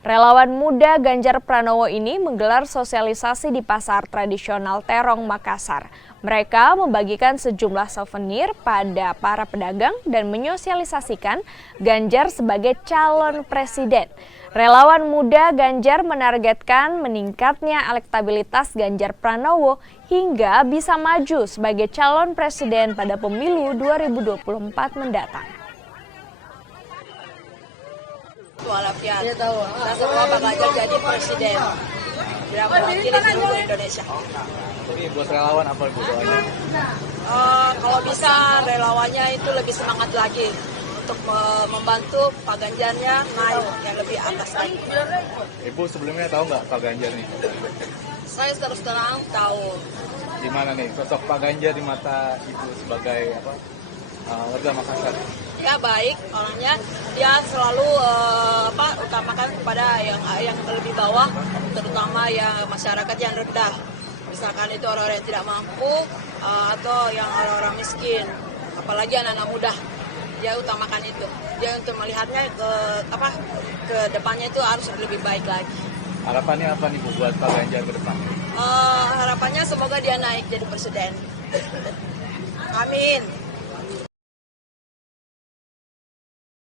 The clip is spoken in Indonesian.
Relawan muda Ganjar Pranowo ini menggelar sosialisasi di pasar tradisional Terong, Makassar. Mereka membagikan sejumlah souvenir pada para pedagang dan menyosialisasikan Ganjar sebagai calon presiden. Relawan muda Ganjar menargetkan meningkatnya elektabilitas Ganjar Pranowo hingga bisa maju sebagai calon presiden pada pemilu 2024 mendatang. Walafiat, kita semua bakal jadi presiden yang mewakili seluruh Indonesia. Ini buat relawan apa ibu doanya? Kalau bisa relawannya itu lebih semangat lagi untuk membantu Pak Ganjarnya naik yang lebih atas lagi. Ibu sebelumnya tahu nggak Pak Ganjar nih? Saya terus terang tahu. Gimana nih sosok Pak Ganjar di mata ibu sebagai warga Makassar? Ya baik orangnya, dia selalu utamakan kepada yang lebih bawah, terutama yang masyarakat yang rendah. Misalkan itu orang-orang yang tidak mampu atau yang orang-orang miskin, apalagi anak-anak muda. Dia utamakan itu. Dia untuk melihatnya ke depannya itu harus lebih baik lagi. Harapannya apa nih Bu buat Pak Ganjar ke depan? Harapannya semoga dia naik jadi presiden. Amin.